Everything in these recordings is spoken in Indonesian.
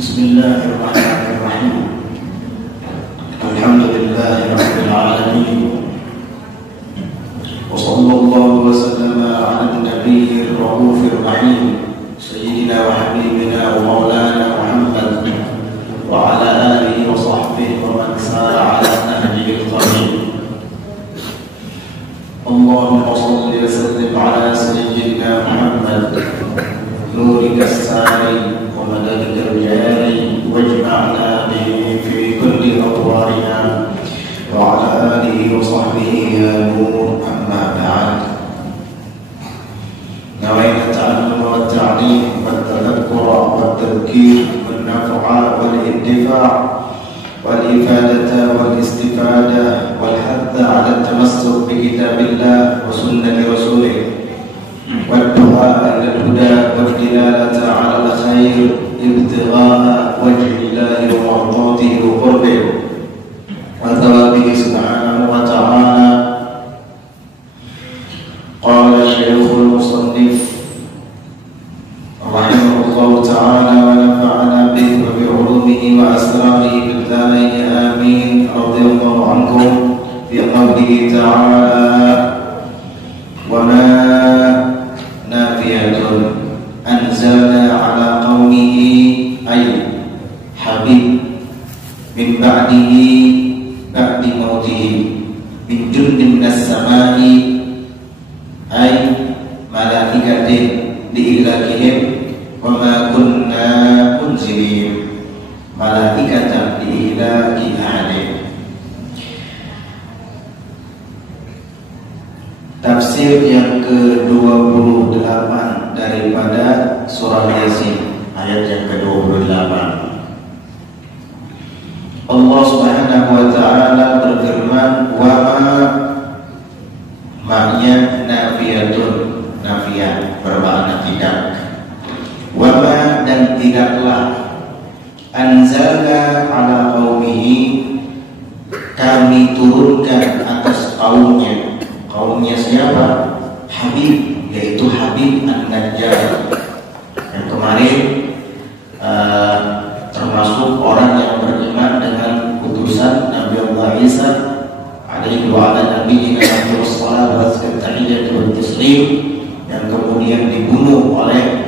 Bismillahirrahmanirrahim. Alhamdulillahi rabbil alamin. Wa sallallahu wa sallama ala nabiyyir raufir rahim sayyidina wa habibina wa maulana Muhammad wa ala alihi wa sahbihi wa man sara ala nahjihi al-qadim. Allahumma shalli wa sallim ala sayyidina Muhammad nurika as-sari ومددك الجاري واجمعنا به في كل أطوارنا وعلى آله وصحبه يا نور. أما بعد، نويت التعلم والتعليم والتذكر والتذكير والنفع والانتفاع والإفادة والاستفادة والحث على التمسك بكتاب الله وسنة رسوله والدعاء إلى الهدى والدلالة على الخير ابتغاء وجه الله ومرضاته وقربه وثوابه سبحانه وتعالى. قال الشيخ المصنف رحمه الله تعالى ونفعنا به وبعلومه وأسراره بالدارين آمين. رضي الله عنكم في قوله تعالى: وما نافية أنزلنا على قومه أي حبيب من بعده بعد موته من جند من السماء أي ملائكة لإهلاكهم وما كنا منزلين ملائكة لإهلاك أهلهم. Tafsir yang ke-28 daripada surah Yasin, ayat yang ke-28. Allah Subhanahu wa taala berfirman, wa ma'nya nafiyatun, nafiyah bermakna tidak. Wa ma dan tidaklah, anzalna ala qaumihi kami turunkan atas kaumnya. Kaumnya siapa? Habib, yaitu Habib An-Najjar. Yang kemarin termasuk orang yang beriman dengan utusan Nabi Allah Isa alaihi wa ala nabiyina wa sallallahu yang kemudian dibunuh oleh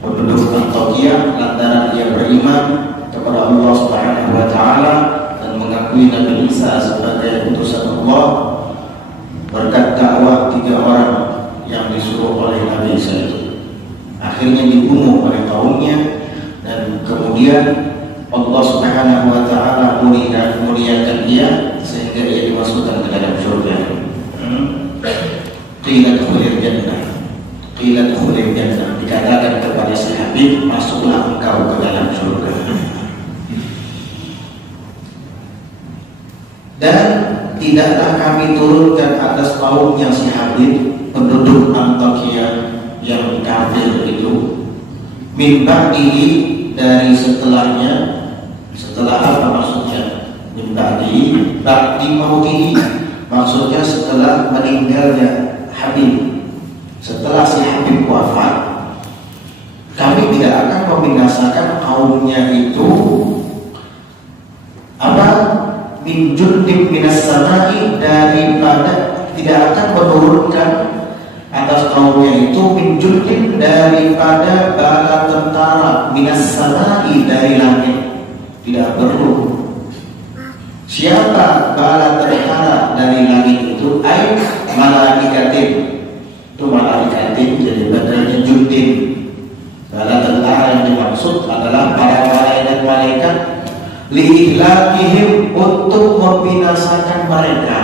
penduduk Antioquia lantaran dia beriman kepada Allah Subhanahu wa taala dan mengakui Nabi Isa sebagai utusan Allah. Berkat dakwah 3 orang yang disuruh oleh Nabi Isa itu, akhirnya dibunuh oleh kaumnya, dan kemudian Allah Subhanahu wa taala muliakan dia sehingga ia dimasukkan ke dalam surga. Qila dkhulil jannah, dikatakan kepada si Habib, masuklah engkau ke dalam surga. Dan tidaklah kami turunkan atas kaumnya si Habib, penduduk Antioquia yang kafir itu, min ba'dihi, dari setelahnya. Setelah apa maksudnya? Min ba'dihi, ba'di mautihi, maksudnya setelah meninggalnya Habib. Setelah si Habib wafat, kami tidak akan membinasakan kaumnya itu apa? Min jundin minas samai, daripada tidak akan menurunkan atas kaumnya itu min jundin, daripada bala tentara, minas samai, dari langit. Tidak perlu. Siapa bala tentara dari langit itu? Ay malaikatin, itu malaikatin, jadi badalnya jundin. Bala tentara yang dimaksud adalah para malaikat liihlakihim, untuk membinasakan mereka.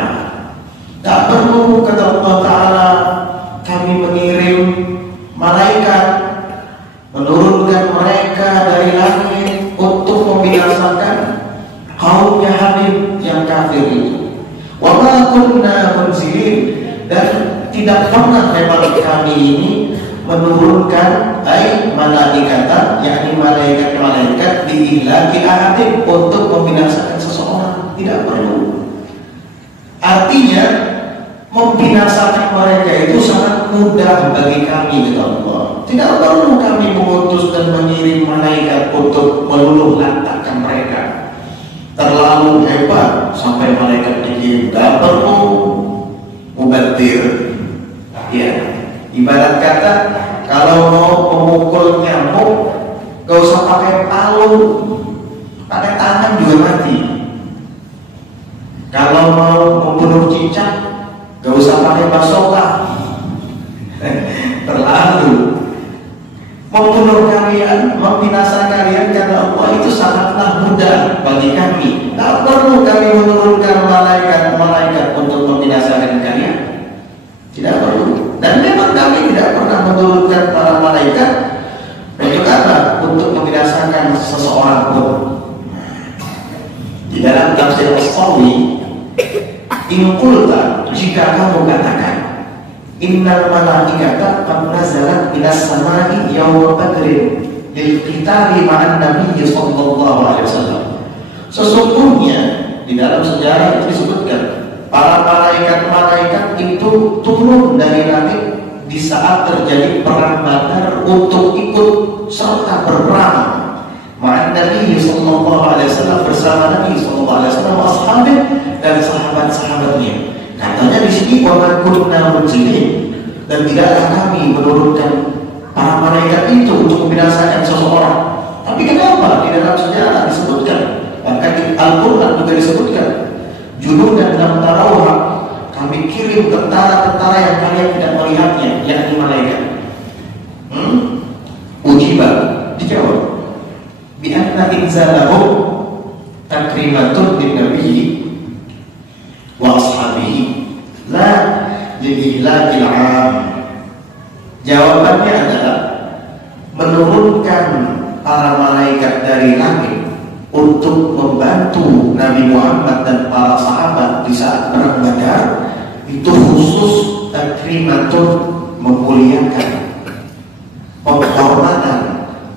Tak perlu, kata Allah Ta'ala, kami mengirim malaikat menurunkan mereka dari langit untuk membinasakan kaumnya Habib yang kafir itu. Wa ma kunna munzilin, dan tidak pernah memang kami ini menurunkan malaikatan, yakni malaikat-malaikat diihlaki ahadin, untuk membinasakan seseorang. Tidak perlu. Artinya membinasakan mereka itu sangat mudah bagi kami, kata Allah. Tidak perlu kami mengutus dan mengirim malaikat untuk meluluh sampai malaikat dikirim, gak perlu mubadir. Ya, ibarat kata kalau mau memukul nyamuk, gak usah pakai palu, pakai tangan juga mati. Kalau mau membunuh cicak, gak usah pakai basoka. Terlalu. Membunuh kalian, membinasakan kalian karena Allah itu sangatlah mudah bagi kami. Tak perlu kami menurunkan malaikat untuk membinasakan kalian. Tidak perlu. Dan memang kami tidak pernah menurunkan para malaikat untuk apa? Untuk membinasakan seseorang pun. Di dalam tafsir As-Sawi, in qulta, jika kamu katakan, innal malaikata qad nazalat minas samai yawma badrin lil qitali ma'an nabiy sallallahu alaihi wasallam. Sesungguhnya di dalam sejarah itu disebutkan para malaikat itu turun dari langit di saat terjadi perang Badar untuk ikut serta berperang ma'an nabiy sallallahu alaihi wasallam, bersama Nabi sallallahu alaihi wasallam, ashabnya dan sahabat-sahabatnya. Katanya di sini wa kunna mujrimin, dan tidaklah kami menurunkan para malaikat itu untuk membinasakan seseorang. Tapi kenapa di dalam sejarah disebutkan, bahkan di Al-Quran juga disebutkan, junudan lam tarawha, kami kirim tentara-tentara yang kalian tidak melihatnya, yakni malaikat. Ujiba, dijawab, bi anna inzalahu takrimatun bin nabiyyi wa ashabihi la lillahi al-'am. Jawabannya adalah menurunkan para malaikat dari langit untuk membantu Nabi Muhammad dan para sahabat di saat perang Badar itu khusus takrimatun, memuliakan, penghormatan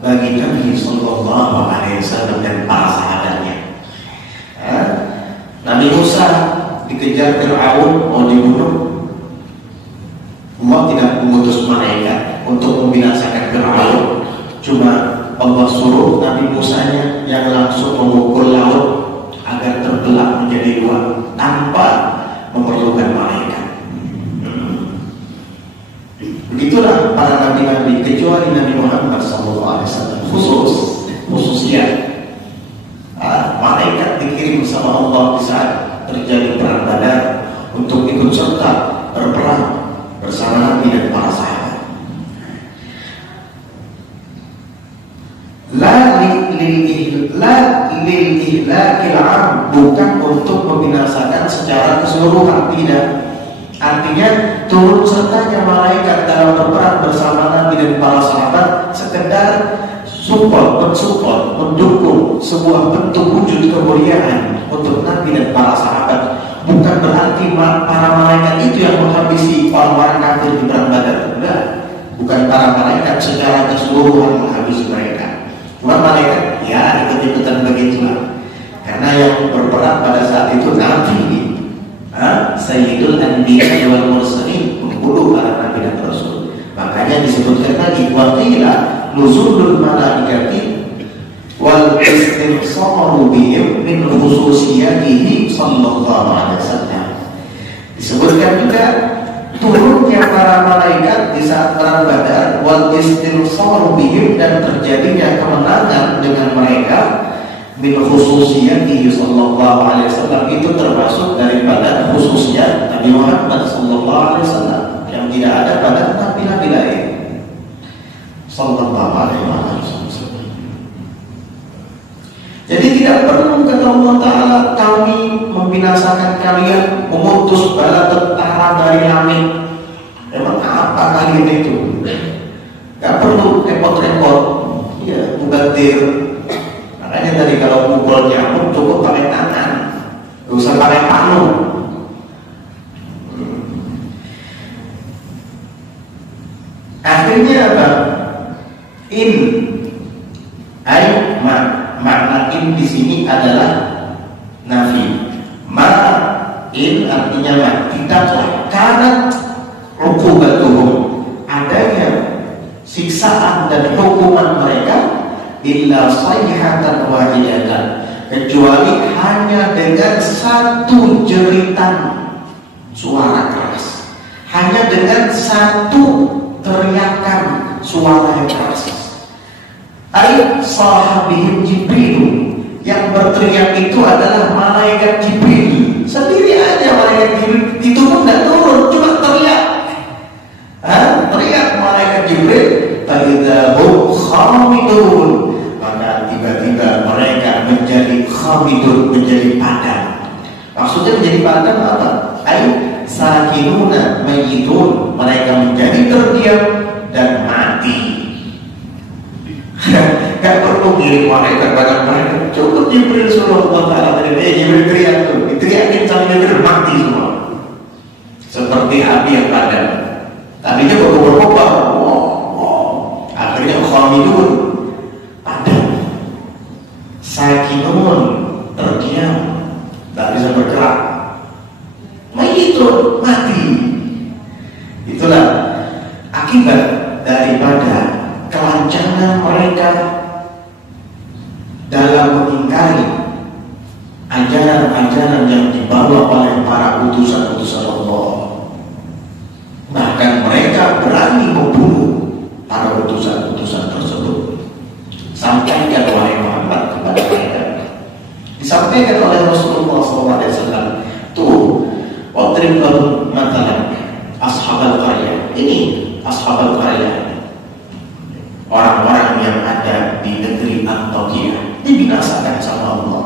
bagi Nabi sallallahu alaihi wasallam dan para sahabatnya. Nabi Musa dikejar Fir'aun, mau dibunuh. Allah tidak mengutus malaikat untuk membinasakan Fir'aun, cuma Allah suruh Nabi Musanya yang langsung memukul laut agar terbelah menjadi dua tanpa memerlukan malaikat. Begitulah para nabi-nabi kecuali Nabi Muhammad SAW khususnya malaikat dikirim sama Allah di saat terjadi perang Badar untuk ikut serta berperang bersama Nabi dan para sahabat. La lil ihlakil 'am, bukan untuk membinasakan secara keseluruhan, tidak. Artinya turun sertanya malaikat dalam berperang bersama Nabi dan para sahabat sekedar mensupport, mendukung sebuah bentuk wujud kemuliaan untuk Nabi dan para sahabat. Bukan berarti para malaikat itu yang menghabisi orang-orang kafir di perang Badar. Enggak. Bukan para malaikat secara keseluruhan menghabisi mereka. Cuma malaikat ya ikut-ikutan begitulah. Karena yang berperang pada saat itu Nabi, Sayyidul Anbiya wal Mursalin, membunuh para Nabi dan Rasul. Makanya disebutkan lagi waqila nuzulul malaikati wal istifsaru bihim min khususiyatihi sallallahu alaihi wasallam. Disebutkan juga turunnya para malaikat di saat perang Badar wal istifsaru bihim, dan terjadinya kemenangan dengan mereka min khususiyatihi sallallahu alaihi wasallam, itu termasuk daripada khususiyat Nabi Muhammad sallallahu alaihi wasallam yang tidak ada pada nabi-nabi lain sallallahu alaihi wasallam. Jadi tidak perlu kata Allah Ta'ala kami membinasakan kalian, memutus bala tentara dari langit. Memang apa kalian itu? Gak perlu repot-repot, ya, mubadir. Makanya tadi kalau mukul nyamuk cukup pakai tangan, gak usah pakai palu. Akhirnya apa? Makna in di sini adalah nafi. In artinya tidaklah karena uqubatuhum, adanya siksaan dan hukuman mereka illa sayhatan wahidatan, kecuali hanya dengan satu jeritan suara keras, hanya dengan satu teriakan suara yang keras. Sahabihim Jibril, yang berteriak itu adalah malaikat Jibril sendiri aja. Malaikat Jibril itu pun tidak turun, cuma teriak. Teriak malaikat Jibril, fa'idahum khamidun, maka tiba-tiba mereka menjadi khamidun, menjadi padam. Maksudnya menjadi padam apa? Sakinuna mayyitun, mereka menjadi terdiam dan mati. Gak perlu kirim malaikat pada mereka, cukup Jibril suruh Allah Ta'ala Jibril teriak tuh, diteriakin sampai Jibril mati semua, seperti api yang padam. Tadinya berkobar-kobar, akhirnya khamidun, padam. Sakinun, terdiam, tak bisa bergerak. Mayyitun, mati. Itulah akibat daripada kelancangan mereka dalam mengingkari ajaran-ajaran yang dibawa oleh para utusan-utusan Allah. Bahkan mereka berani membunuh para utusan-utusan tersebut. Sampaikan wahai Muhammad kepada mereka, disampaikan oleh Rasulullah SAW. Tuh, wadrib lahum mathalan ashabal qaryah. Ini ashabal qaryah, orang-orang yang ada di negeri Antakya, dibinasakan sama Allah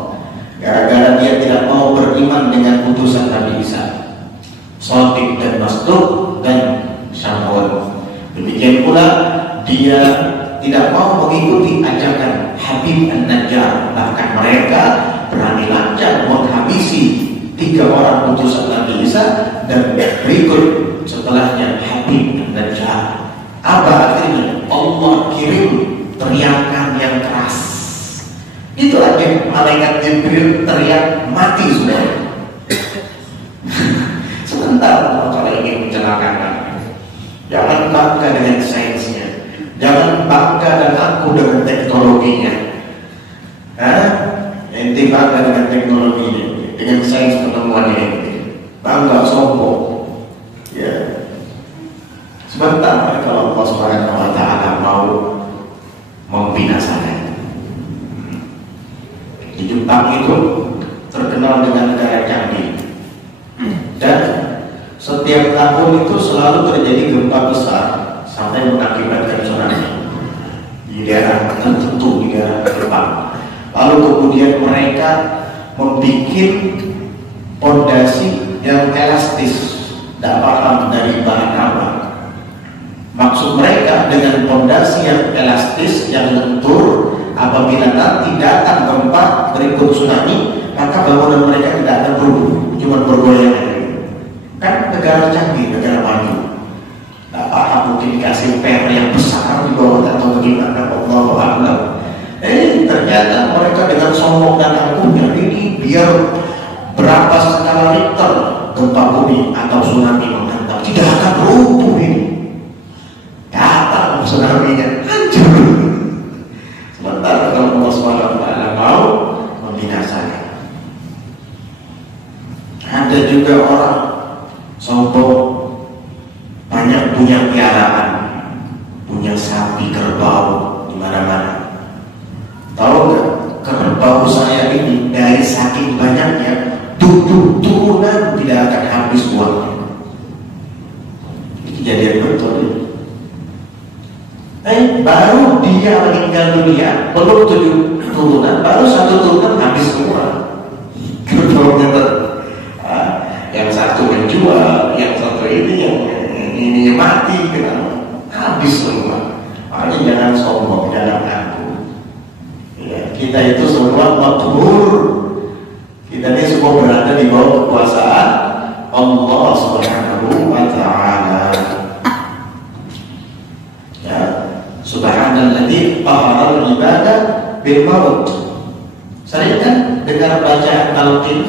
gara-gara dia tidak mau beriman dengan utusan Nabi Isa, Shadiq dan Masduq dan Syamul. Demikian pula dia tidak mau mengikuti ajakan Habib An-Najjar. Bahkan mereka berani lancang menghabisi 3 orang utusan Nabi Isa dan berikut setelahnya Habib An-Najjar. Apa artinya? Allah kirim teriakan yang keras. Itu aja malaikat Jibril teriak mati sudah. Sebentar kalau ingin mencelakakan, jangan bangga dengan sainsnya, jangan bangga dan aku dengan teknologinya. Ente bangga dengan teknologinya, dengan sains penemuan ini, bangga sombong. Ya. Sebentar kalau Allah Subhanahu wa Ta'ala mau membinasakan. Di Jepang itu terkenal dengan negara canggih, dan setiap tahun itu selalu terjadi gempa besar sampai mengakibatkan tsunami di daerah tertentu di daerah Jepang. Lalu kemudian mereka membuat pondasi yang elastis, tidak paham dari bahan apa. Maksud mereka dengan pondasi yang elastis, yang lentur, apabila nanti datang gempa berikut tsunami, maka bangunan mereka tidak akan berubah, cuma bergoyang. Kan negara canggih, negara maju. Tidak paham, mungkin dikasih per yang besar di bawah atau bagaimana, Allahu a'lam. Ternyata mereka dengan sombong dan angkuhnya ini biar berapa skala Richter gempa bumi atau tsunami menghantam, tidak akan runtuh ini. Datang tsunami-nya hancur. Sementara kalau Allah SWT mau membinasakan. Ada juga orang sombong, banyak punya piaraan, punya sapi, kerbau di mana-mana. Tahu nggak, kerbau saya ini dari saking banyaknya, turunan tidak akan habis uangnya. Ini kejadian betul ya. Baru dia meninggal dunia, belum 7 turunan, baru 1 turunan habis semua. Kerbaunya yang satu menjual, yang satu ini mati, kenapa? Habis semua. Makanya jangan sombong, jangan ngaku. Ya, kita itu semua mathur. Kita ini semua berada di bawah kekuasaan Allah Subhanahu wa Ta'ala. Ya, Subhanalladzi qahara al-ibadah bil maut. Sering kan dengar bacaan talqin?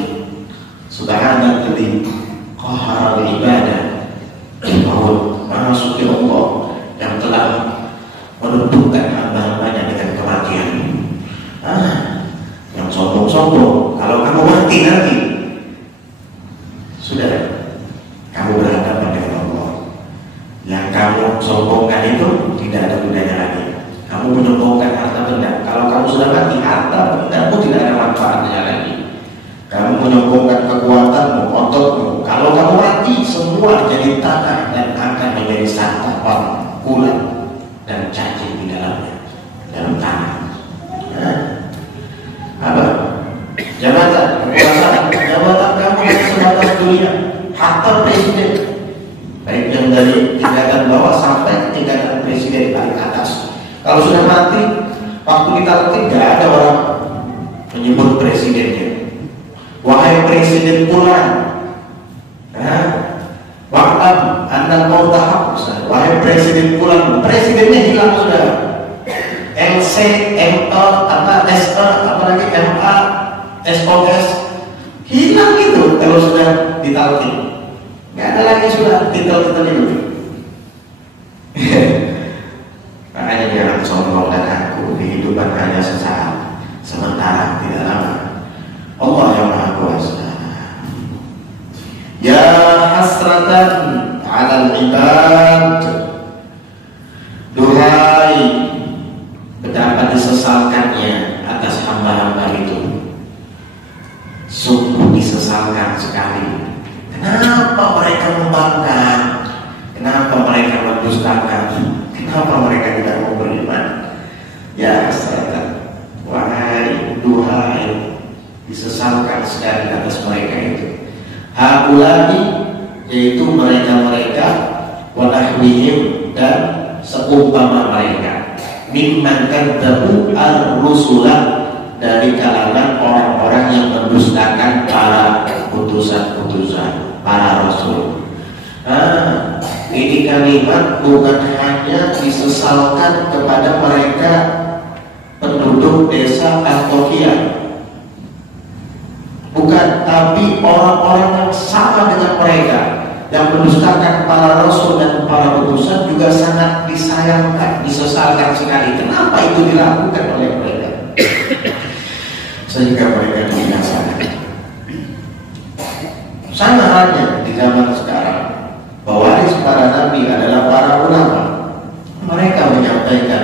Subhanalladzi qahara al-ibadah bil maut. Maha suci Allah yang telah menentukan hamba-hambanya dengan kematian. Yang sombong-sombong sudah mati, harta bendamu tidak ada manfaatnya lagi. Kamu menyombongkan kekuatanmu, ototmu. Kalau kamu mati, semua jadi tanah dan akan menjadi santapan ulat dan cacing di dalam tanah. Apa? Jabatan, kekuasaan, jabatan kamu sebatas dunia, harta presiden, baik yang dari tingkatan bawah sampai tingkatan presiden paling atas. Kalau sudah mati, waktu ditalkin tidak ada orang menyebut presidennya. Wahai presiden pulang, wa'lam anna al-mauta haqq. Wahai presiden pulang, presidennya hilang sudah. LC, ME, SE, apalagi MA, SOS, hilang gitu kalau sudah ditalkin. Nggak ada lagi sudah titel-titel itu. Makanya jangan sombong dan aku, kehidupan hanya sesaat, sementara tidak lama. Allah yang Maha Kuasa. Ya hasratan 'alal ibad, duhai betapa disesalkannya atas hamba-hamba itu. Sungguh disesalkan sekali. Kenapa mereka membangkang? Kenapa mereka mendustakan? Kenapa mereka tidak mau beriman? Ya hasratan, wahai duhai, disesalkan sekali atas mereka itu. Haulani, yaitu mereka-mereka, wanahwihim, dan seumpama mereka, mimman kadzabu ar-rusulah, dari kalangan orang-orang yang mendustakan para utusan-utusan, para rasul. Ini kalimat bukan hanya disesalkan kepada mereka penduduk desa Antioquia, bukan, tapi orang-orang yang sama dengan mereka yang mendustakan para rasul dan para utusan juga sangat disayangkan, disesalkan sekali. Kenapa itu dilakukan oleh mereka? Sehingga mereka dibinasakan. Sama halnya di zaman sekarang, pewaris para nabi adalah para ulama. Mereka menyampaikan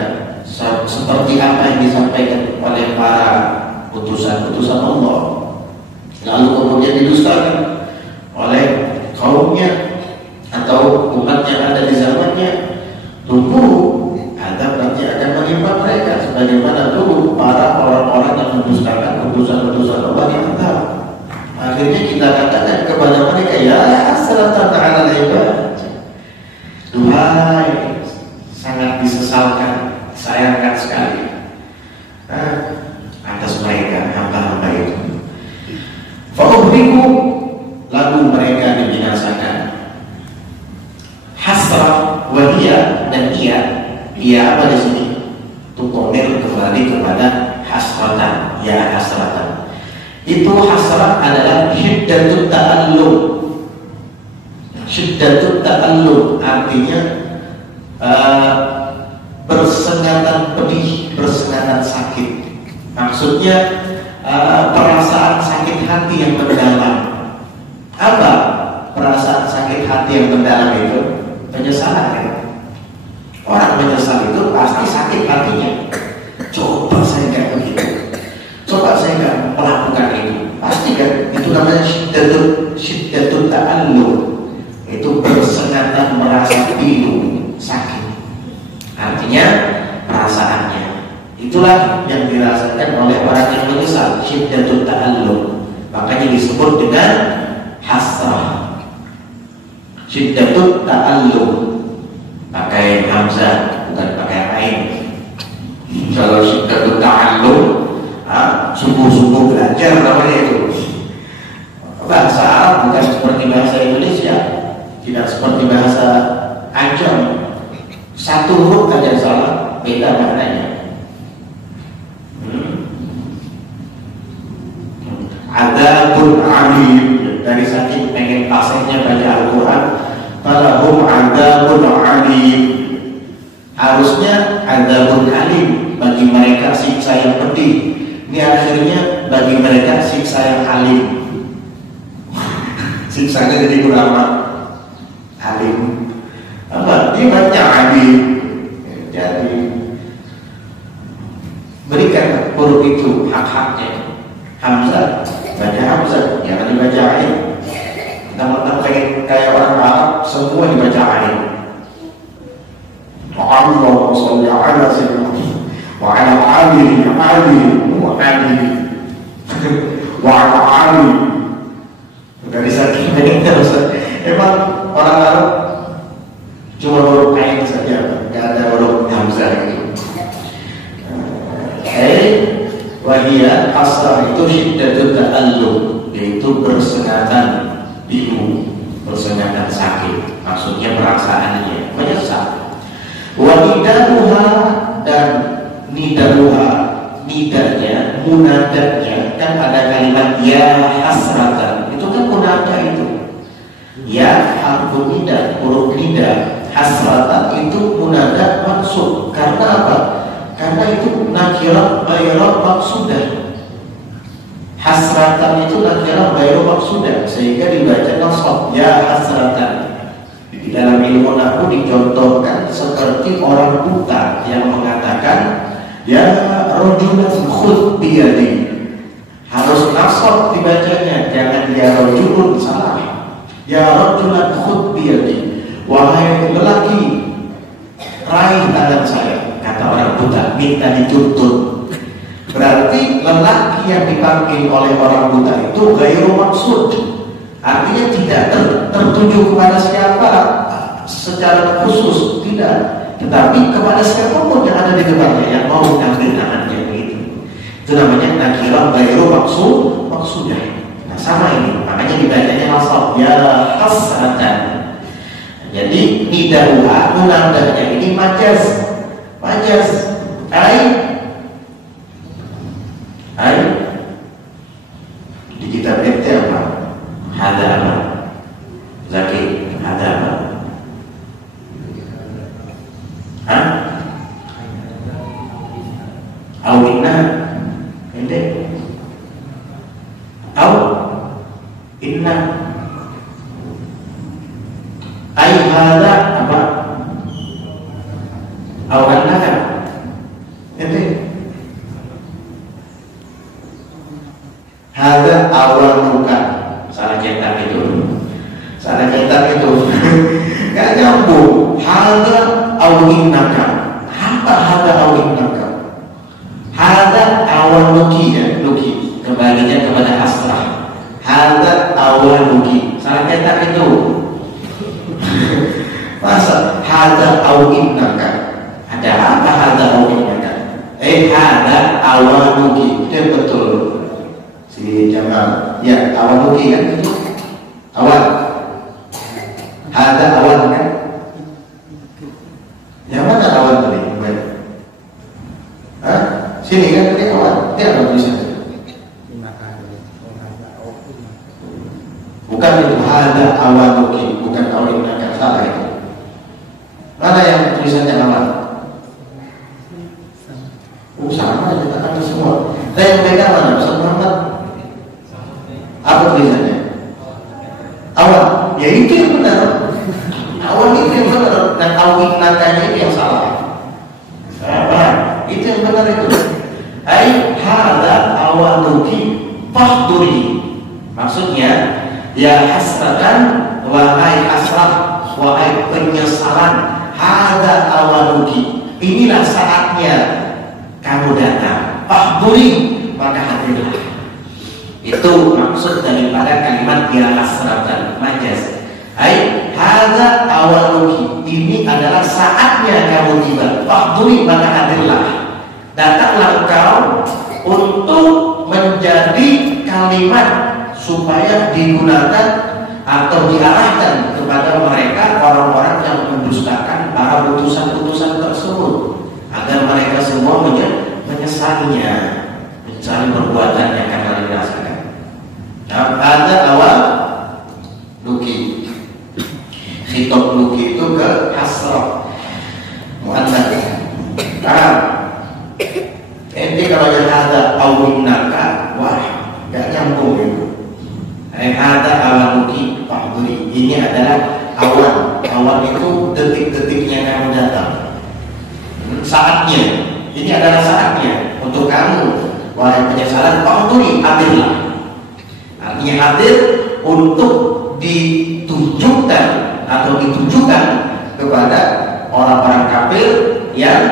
seperti apa yang disampaikan oleh para utusan-utusan Allah, lalu kemudian didustakan oleh kaumnya atau umat yang ada di zamannya. Tunggu, adab nanti akan menimpa mereka sebagaimana dulu para orang-orang yang mendustakan utusan-utusan Allah di antara. Akhirnya kita katakan kepada mereka, ya hasratan 'alal ibad, duhai, sangat disesalkan, sayangkan sekali atas mereka, hamba-hamba itu. Fa'uhriku, lalu mereka dibinasakan. Hasrah, wahia, dan ia apa di sini? Tukomir kembali kepada hasratan, ya hasratan. Itu hasrah adalah syiddatut ta'allum. Syiddatut ta'allum artinya bersengatan pedih, bersengatan sakit. Maksudnya perasaan sakit hati yang mendalam. Apa perasaan sakit hati yang mendalam itu? Penyesalan ya? Orang menyesal itu pasti sakit hatinya. Coba saya nggak begitu, coba saya nggak melakukan itu, pasti kan? Itu namanya syiddatut ta'allum. Itu bersengatan, merasa pilu, sakit. Artinya perasaannya. Itulah yang dirasakan oleh orang yang menyesal, syiddatut ta'allum. Makanya disebut dengan hasrah, syiddatut ta'allum. Pakai hamzah, bukan pakai ain. Kalau syiddatut ta'allum, sungguh-sungguh belajar namanya itu. Bahasa Arab bukan seperti bahasa Indonesia, tidak seperti bahasa Ajam. Satu huruf aja salah, beda maknanya. Adzabun alim, dari saking pengen pasenya baca Al-Quran, falahum adzabun alim. Harusnya adzabun alim, bagi mereka siksa yang pedih. Ini akhirnya bagi mereka siksa yang alim. Siksanya jadi ulama alim. Apa? Dia baca alim. Jadi berikan itu hak-haknya. Hamzah, baca Hamzah, jangan dibaca Ain. Kita pengen kayak orang Arab, semua dibaca Ain. Allahumma sholli ala sayyidina wa ala alihi wa alihi wa ala alihi. Dari saking ini terus. Emang orang Arab cuma huruf Ain saja, nggak ada huruf Hamzah gitu. Wahia asrah itu syiddatul ta'allum, yaitu bersengatan bingung, bersengatan sakit, maksudnya perasaannya menyesal. Wa nidaluha, dan nidaluha, nidanya, munadanya, kan ada kalimat ya hasratan, itu kan munada itu. Ya harfu nida, huruf nida, hasratan itu munada maksud. Karena apa? Karena itu nakirah ghairah maqsudah. Hasratan itu nakirah ghairah maqsudah, sehingga dibaca nasab ya hasratan. Di dalam ilmu nahwu dicontohkan seperti orang buta yang mengatakan ya rajulan khudh biyadi. Harus nasab dibacanya, jangan ya rajulun, salah. Ya rajulan khudh biyadi, wahai lelaki, raih tangan saya. Kata orang buta, minta dituntut. Berarti lelaki yang dipanggil oleh orang buta itu ghairu maksud, artinya tidak tertuju kepada siapa secara khusus, tidak, tetapi kepada siapapun yang ada di depannya yang mau mengambil tangannya begitu. Itu namanya nakirah ghairu maksudah. Nah sama ini, makanya dibacanya nasab ya hasratan. Jadi nidaruha, munadahnya ini majaz. Majaz, ai di kitab itu apa? Hada apa? Zaki, hada apa? Hah? Awinna, ente? Aw, inna, ai hada apa? Awanna kan? Ente? Hada awanuka. Salah cetak itu. Salah cetak itu. Gak nyambung. Hada awinnaka. Apa hada awinnaka? Hada awanuki ya, nuki. Kembalinya kepada asrah. Hada awanuki. Salah cetak itu. Masa hada awinnaka? Ada apa hada awinnaka? Hada awanuki. Itu betul. Si Jamal, ya awanuki kan itu awan. Hada awan kan? Yang mana awan tadi? Hah? Sini kan tadi awan. Dia apa tulisannya? Bukan itu hada awanuki, bukan awinnaka, salah itu. Mana yang tulisannya awan? Sama aja, tak ada semua. Dan yang beda mana? Ustaz Muhammad? Apa tulisannya? Awan. Ya itu yang benar. Awan itu yang benar. Dan awinnakanya itu yang salah. Itu yang benar itu. Ai hada awanuki fahduri. Maksudnya ya hasratan, wahai hasrah, wahai penyesalan, hada awanuki. Inilah saatnya kamu datang, fahduri, maka hadirlah. Itu maksud daripada kalimat ya hasratan, majaz. Ai hadza awaluki, ini adalah saatnya kamu tiba, fahduri, maka hadirlah. Datanglah engkau untuk menjadi kalimat supaya digunakan atau diarahkan kepada mereka orang-orang yang mendustakan para putusan-putusan tersebut, agar mereka semua menyesalinya, menyesali perbuatan yang akan dirasakan. Nah, ada awal luki, khitab luki itu ke hasrah muannas. Nah, ente kalau yang ada awinnaka, wah, gak nyambung itu. Ada awal luki, fahduri. Ini adalah awal. Awal itu detik-detiknya kamu datang. Saatnya, ini adalah saatnya untuk kamu, oleh penyesalan, fahduri, hadirlah. Artinya hadir untuk ditujukan atau ditujukan kepada orang-orang kafir yang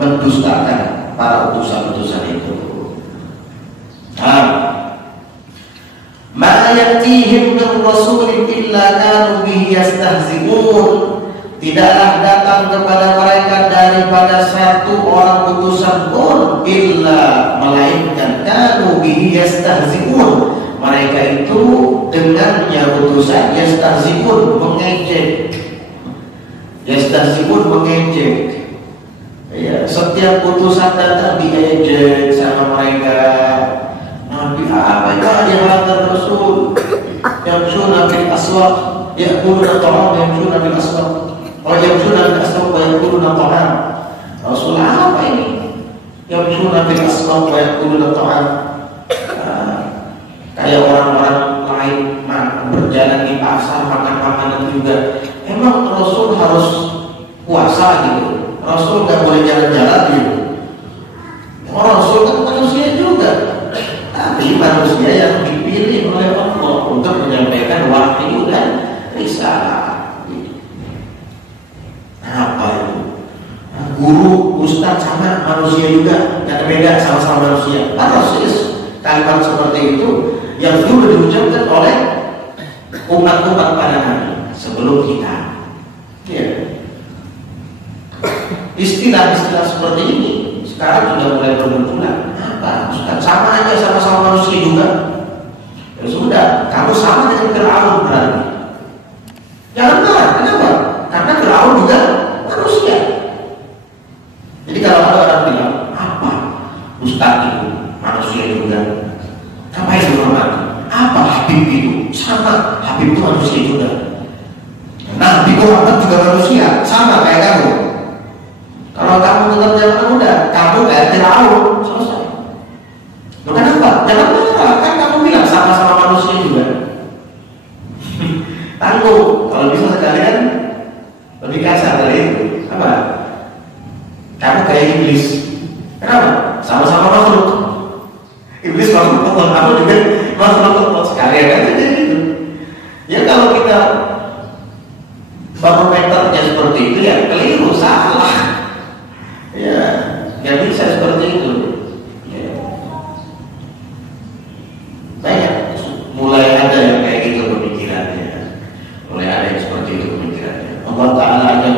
mendustakan para utusan-utusan itu. Ma ya'tihim min rasulin illa kanu bihi yastahzi'un. Tidaklah datang kepada mereka daripada satu orang utusan pun illa melainkan kanu bihi yastahzi'un. Mereka itu dengannya utusan yastahzi'un, mengejek. Yastahzi'un, mengejek. Ya, setiap utusan datang diejek sama mereka. Nabi apa yang hantar Rasul? Yamshuna bil aswaq, ya'kuluna ta'am, yamshuna bil aswaq. Yamshuna bil aswaq wa ya'kuluna ta'am. Rasul apa ini? Yamshuna bil aswaq wa ya'kuluna ta'am. Kayak orang-orang lain berjalan di pasar makan makanan juga. Emang Rasul harus puasa gitu? Rasul nggak boleh jalan-jalan gitu? Rasul kan manusia juga, tapi manusia yang dipilih oleh Allah untuk menyampaikan wahyu dan risalah. Apa itu? Guru, ustaz sama manusia juga, nggak beda, sama-sama manusia. Harus kalimat seperti itu yang dulu diucapkan oleh umat-umat pada Nabi sebelum kita. Ya. Istilah-istilah seperti ini sekarang sudah mulai bermunculan. Apa? Ustaz, sama aja, sama-sama manusia juga. Ya sudah, kamu sama dengan Fir'aun berarti. Jangan marah, kenapa? Karena Fir'aun juga manusia. Jadi kalau ada orang bilang, apa? Ustaz itu manusia juga. Ngapain dihormati? Apa Habib itu? Sama, Habib itu manusia juga. Nabi Muhammad juga manusia, sama kayak kamu. Kalau kamu tetap zaman muda, kamu kayak Fir'aun, selesai. Loh kenapa? Jangan marah, kan kamu bilang sama-sama manusia juga. Tangguh, kalau bisa sekalian lebih kasar dari itu. Apa? Kamu kayak iblis. Kenapa? Sama-sama makhluk. Iblis makhluk Allah, kamu juga makhluk Allah. Sekalian aja jadi itu. Ya kalau kita barometernya seperti itu ya keliru, salah. Ya, nggak bisa seperti itu. Ya. Banyak, mulai ada yang kayak gitu pemikirannya. Mulai ada yang seperti itu pemikirannya. Allah Ta'ala aja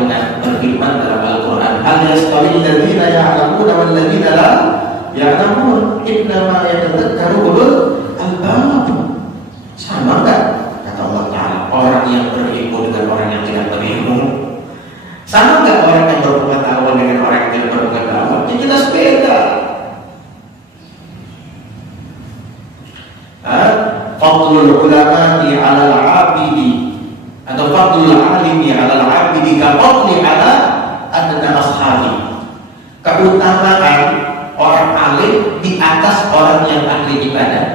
berfirman dalam Al-Quran, hal yastawi alladziina ya'lamuuna wal ladziina la ya'lamuun, innama yatadzakkaru ulul albab. Sama enggak? Kata Allah Ta'ala, orang yang berilmu dengan orang yang tidak berilmu. Sama enggak orang yang berpengetahuan dengan orang yang tidak berpengetahuan? Ya jelas beda. Fadlul ulama'i 'alal 'abidi atau fadlul 'alimi 'alal 'abidi ka fadli 'ala adna ashabi. Keutamaan orang alim di atas orang yang ahli ibadah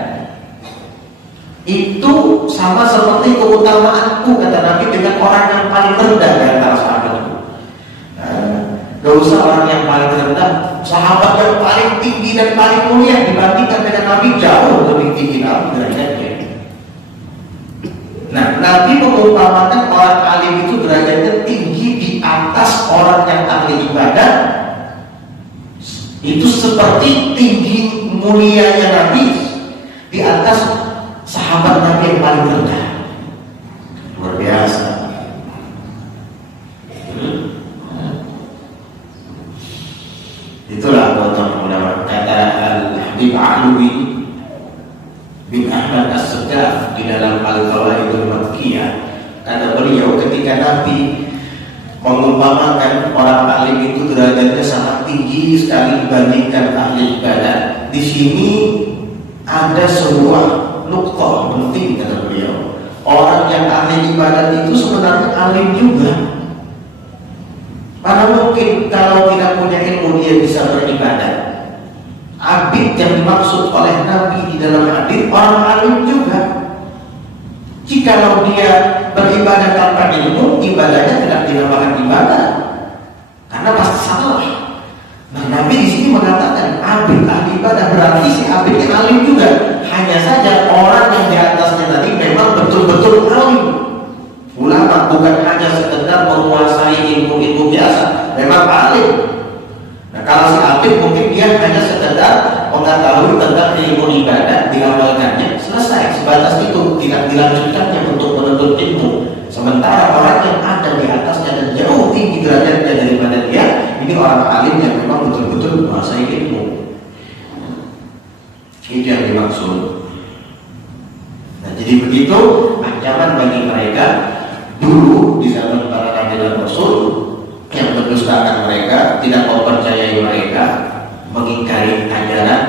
itu sama seperti keutamaanku, kata Nabi, dengan orang yang paling rendah di antara sahabatku. Gak usah orang yang paling rendah, sahabat yang paling tinggi dan paling mulia dibandingkan dengan Nabi jauh lebih tinggi derajatnya. Nah, Nabi mengumpamakan orang alim itu derajatnya tinggi di atas orang yang ahli ibadah. Itu seperti tinggi mulianya Nabi di atas sahabat Nabi yang paling rendah. Luar biasa. Itulah ulama. Kata Al-Habib A'luwi bin Ahmad As-Saddaf di dalam Al-Qawaidul Makkiyah, kata beliau, ketika Nabi mengumpamakan orang alim itu derajatnya sangat tinggi sekali dibandingkan ahli ibadah, di sini ada sebuah nuqtah penting, kata beliau. Orang yang ahli ibadah itu sebenarnya alim juga. Mana mungkin kalau tidak punya ilmu dia bisa beribadah? Abid yang dimaksud oleh Nabi di dalam hadis orang alim juga. Jikalau dia beribadah tanpa ilmu, ibadahnya tidak dinamakan ibadah, karena pasti salah. Nah, Nabi di sini mengatakan abid ahli ibadah berarti si Habib ini alim juga. Hanya saja orang yang di atasnya tadi memang betul-betul alim. Ulama bukan hanya sekedar menguasai ilmu-ilmu biasa, memang alim. Nah, kalau si Habib mungkin dia hanya sekedar mengetahui tentang ilmu ibadah, diamalkannya, selesai, sebatas itu, tidak dilanjutkannya untuk menuntut ilmu. Sementara orang yang ada di atasnya dan jauh tinggi derajatnya daripada dia, ini orang alim yang memang betul-betul menguasai ilmu. Itu yang dimaksud. Nah, jadi begitu ancaman bagi mereka dulu di zaman para nabi dan rasul yang mendustakan mereka, tidak mempercayai mereka, mengingkari ajaran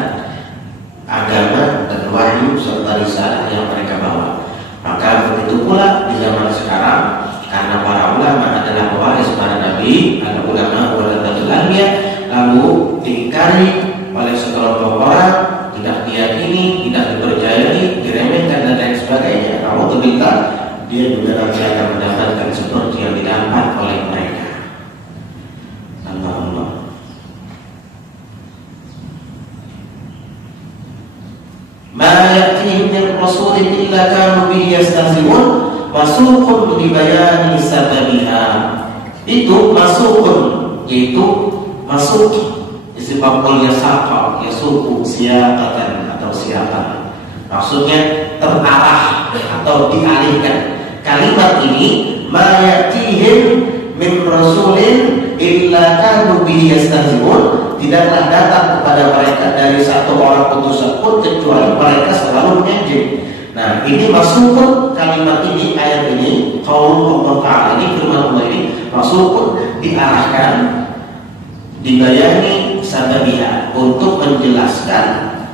agama dan wahyu serta risalah yang mereka bawa. Maka begitu pula di zaman sekarang, karena para ulama adalah pewaris para nabi, ada ulama warasatul anbiya, lalu diingkari oleh sekelompok orang, tidak diyakini, tidak dipercayai, diremehkan dan lain sebagainya. Alhamdulillah, dia juga nanti akan mendapatkan seperti yang didapat oleh mereka. Allah. Ma ya'tihim min rasulin illa kanu bihi yastahzi'un masuqun li bayani sababiha. Itu masuqun, yaitu masuk isim maf'ulnya saqa, yasuqu siyaqatan atau siyaqan. Maksudnya terarah atau dialihkan. Kalimat ini ma ya'tihim min rasulin illa kanu bihi yastahzi'un, tidaklah datang kepada mereka dari satu orang utusan pun kecuali mereka selalu mengejek. Nah, ini masukun kalimat ini, ayat ini, qaul Allah Ta'ala ini, firman Allah ini, masukun diarahkan, dibayani sababiha, untuk menjelaskan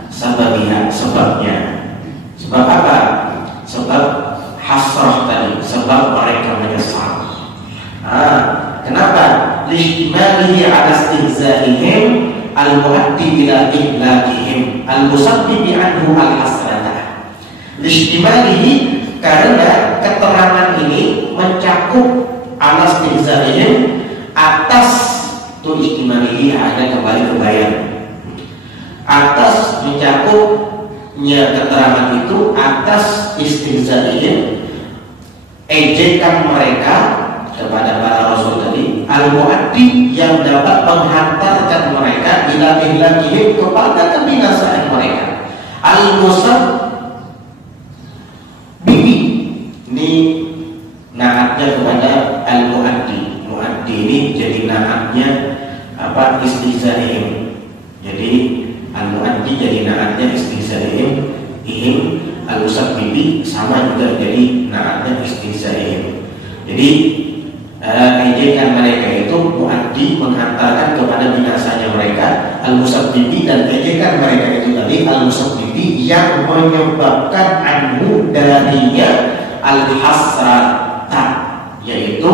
sababiha, sebabnya. Sebab apa? Sebab hasrah tadi, sebab mereka menyesal. Kenapa? Lishtimalihi ala istihza'ihim al-mu'addi ila ihlakihim al-musabbibi anhu al-hasratah. Lishtimalihi, karena keterangan ini mencakup ala istihza'ihim, atas tu istimalihi ada kembali ke bayan, atas mencakupnya keterangan itu atas istihza'ihim, ejekan mereka kepada para rasul tadi, al-mu'addi yang dapat menghantarkan mereka ila ihlakihim, kepada kebinasaan mereka, al-musabbibi, ini naatnya kepada al-mu'addi. Mu'addi ini jadi naatnya apa? Istihza'ihim. Jadi al-mu'addi jadi naatnya istihza'ihim, ihim al-musabbibi sama juga jadi naatnya istihza'ihim. Jadi ejekan mereka itu mu'addi, menghantarkan kepada binasanya mereka, al-musabbibi, dan ejekan mereka itu tadi al-musabbibi yang menyebabkan anhu darinya al-hasrata, yaitu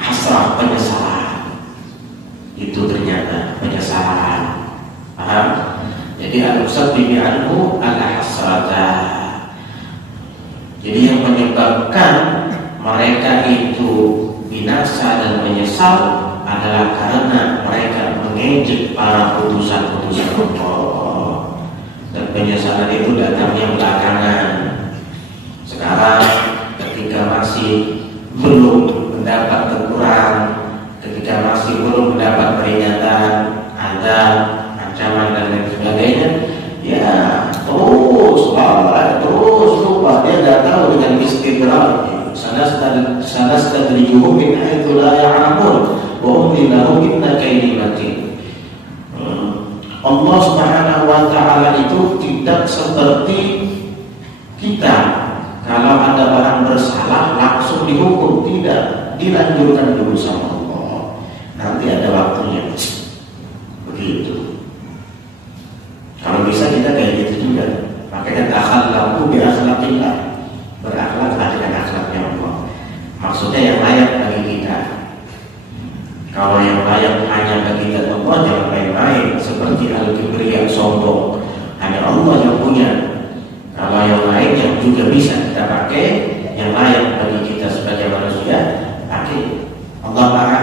hasrah, penyesalan. Itu ternyata penyesalan. Paham? Jadi al-musabbibi anhu al-hasrata, jadi yang menyebabkan mereka itu binasa dan menyesal adalah karena mereka mengejek para putusan-putusan Allah. Dan penyesalan itu datangnya belakangan. Sekarang ketika masih belum mendapat teguran, ketika masih belum mendapat peringatan, ada ancaman dan lain sebagainya, ya terus lupa, dia tidak tahu dengan istidrak. Sanastadrijuhum min haitsu la ya'lamun wa umli lahum inna kaydi matin. Allah Subhanahu wa ta'ala itu tidak seperti kita. Kalau ada barang bersalah langsung dihukum, tidak, dilanjutkan dulu sama Allah. Nanti ada waktunya. Begitu. Kalau bisa kita kayak gitu juga. Makanya takhallaku bi akhlaqillah. Berakhlaklah dengan akhlaknya Allah. Maksudnya yang layak bagi kita. Kalau yang layak hanya bagi kita Allah, jangan main-main. Seperti al-kibriya, sombong, hanya Allah yang punya. Kalau yang lain yang juga bisa kita pakai, yang layak bagi kita sebagai manusia, pakai. Allah Maha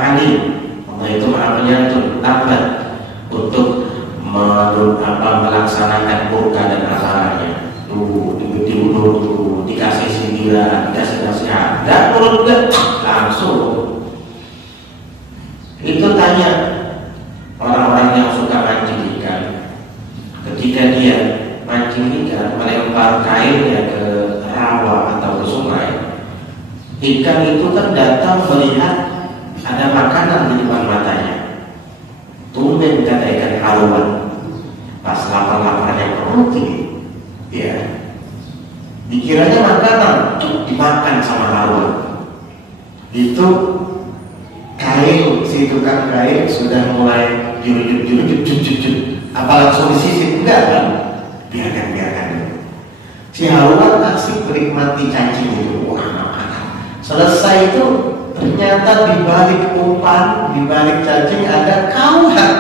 melaksanakan purga dan asarannya. Tuh diundur dulu, dikasih sindiran, dikasih nasihat, dan turun langsung. Itu tanya orang-orang yang suka mancing ikan, ketika dia mancing ikan melempar kainnya ke rawa atau ke sungai, ikan itu kan datang melihat ada makanan di depan matanya. Tumben kata ikan haluan, pas lapar-laparnya perut ini, ya dikiranya makanan, dimakan sama haluan. Itu kain, si tukang kain sudah mulai jujur, apa langsung disisip? Enggak kan? Biarkan. Si haluan asik menikmati cacing itu. Wah, makanan. Selesai itu ternyata di balik umpan, di balik cacing ada kawan.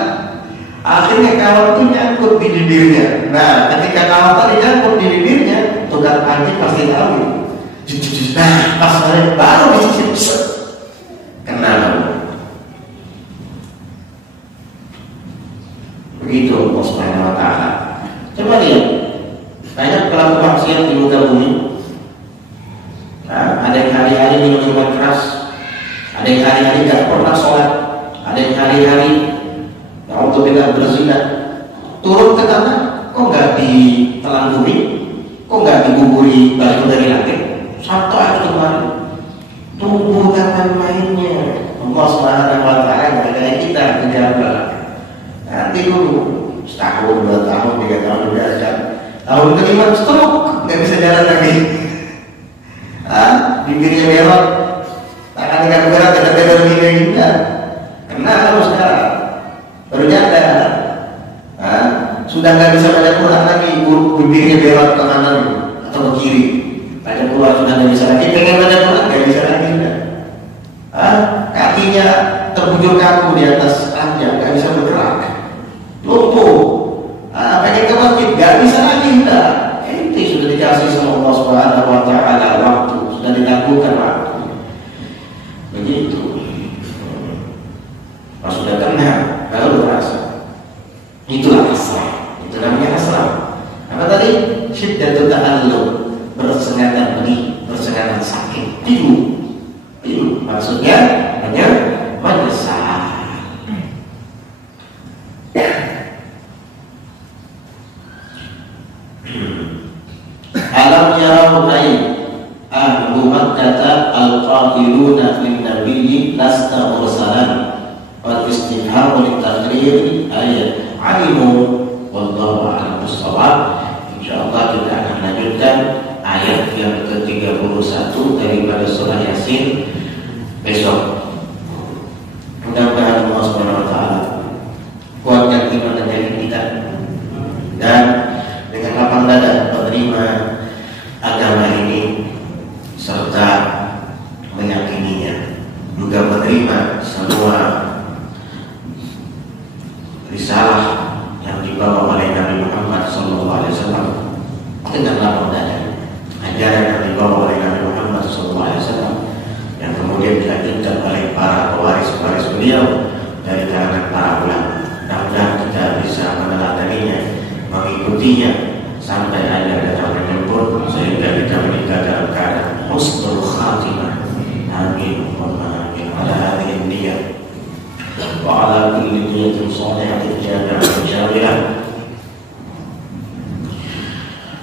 Akhirnya kawan itu nyangkut di bibirnya. Nah, ketika kawan tadi nyangkut di bibirnya, tukang pancing pasti tahu. Nah, pas baru disisip. Kenal. Begitu Allah Subhanahu wa ta'ala. Coba lihat, banyak pelaku maksiat di muka bumi. Nah, ada yang hari-hari minum minuman keras, ada yang hari-hari gak pernah sholat, ada yang hari-hari untuk tidak berzina. Turun ke tanah, kok gak ditelan bumi, kok gak diguguri balik dari langit. Satu aja kemarin. Tunggu tangan mainnya. Allah Subhanahu wa ta'ala kayak kita menjaga. Nanti dulu setahun, 2 tahun, 3 tahun udah akan. Tahun kelima stroke, nggak bisa jalan lagi. Bibirnya merah, tangan dengan berat, tidak begini juga. Kena kamu sekarang, baru nyadar. Sudah nggak bisa baca Quran lagi, bibirnya belok ke kanan atau ke kiri. Baca Quran sudah nggak bisa lagi, pengen baca Quran nggak bisa lagi. Kakinya terbujur kaku di atas ranjang, nggak bisa bergerak. Lumpuh, pengen ke masjid, nggak bisa lagi. Ini sudah dikasih sama Allah Subhanahu wa ta'ala waktu, sudah dilakukan waktu. Begitu. Pas sudah kena, baru terasa. Itulah asal. Itu namanya asal. Apa tadi? Syiddatul ta'allum, bersengatan pedih, bersengatan sakit. Pilu. Maksudnya hanya menyesal. Alam yarau ahlu Makkah al-qahiruna lin nabiyyi lasta mursalan wal istifham li taqrir ayat alimu wallahu a'lam bissawab. Insyaallah kita akan lanjutkan ayat yang ke-31 daripada surah Yasin besok. Mudah-mudahan Allah Subhanahu wa ta'ala kuatkan iman dan yakin kita, dan dengan lapang dada menerima agama ini serta meyakininya, juga menerima semua risalah yang dibawa oleh Nabi Muhammad SAW dengan lapang dada. Ajaran yang dibawa oleh Nabi Muhammad SAW yang kemudian dilanjutkan oleh para pewaris-pewaris beliau dari kalangan para ulama. Mudah-mudahan kita bisa meneladaninya, mengikutinya sampai ada datang menjemput, sehingga kita menikah dalam keadaan husnul khatimah. Amin. Amin. Ala hadhihi niyyah wa ala kulli niyyatin shalihatin jami'atin syamillah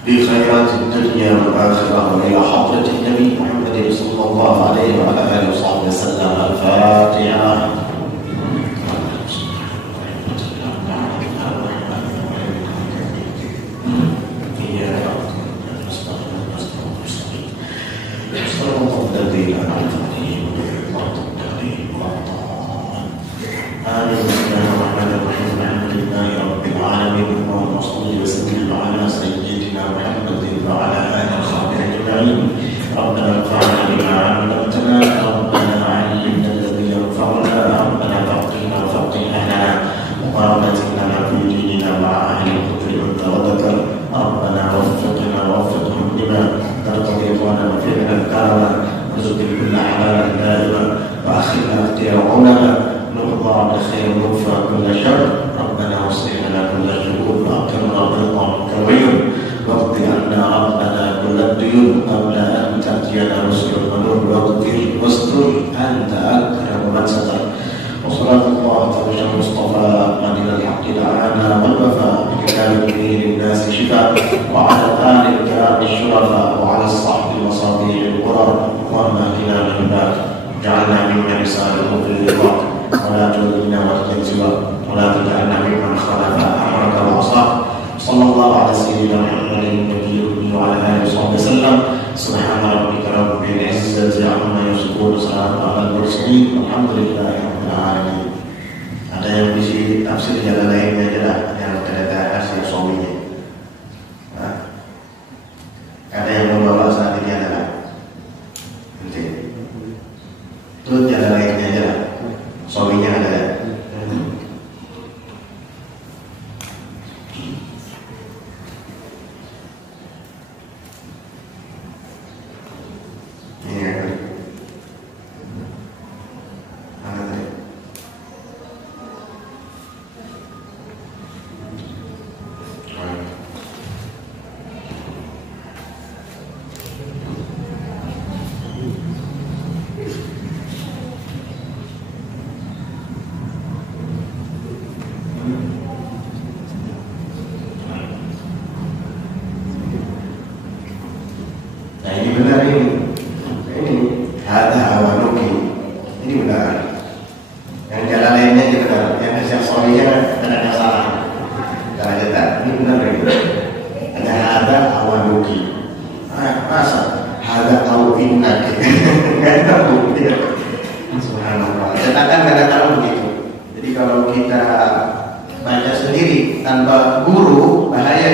bi khairatid dunya wal akhirah wa ila hadratin nabi Muhammad sallallahu alaihi wa ala alihi wa sallam. Al-Fatihah. ربنا انفعنا بما علمتنا، ربنا علمنا الذي ينفعنا. فيه للناس شفاء وعلى آل الكرام الشرفاء وعلى الصحب المصابيح الغرر اللهم اهدنا من بعد جعلنا ممن يسارع في رضاك ولا تولنا وتجد سواك ولا تجعلنا ممن خالف أمرك وعصاك صلى الله على سيدنا محمد النبي وعلى آله وصحبه وسلم سبحان ربك رب العزة عما يصفون وسلام على المرسلين والحمد لله رب العالمين. Ada yang bisa tafsir jalan lainnya aja lah, yang ternyata hasil suaminya. Nah, ada yang membawa saat ini adalah itu jalan lainnya aja lah, suaminya ada. Nah ini benar ini ada awanuki, ini benar. Yang jalan lainnya juga benar, yang hasil soalnya ada salah. Kalau cetak, ini benar ini. Ada awanuki. Masa ada tahu innak, nggak tahu dia. Subhanallah. Cetakan nggak tahu begitu. Jadi kalau kita baca sendiri tanpa guru bahaya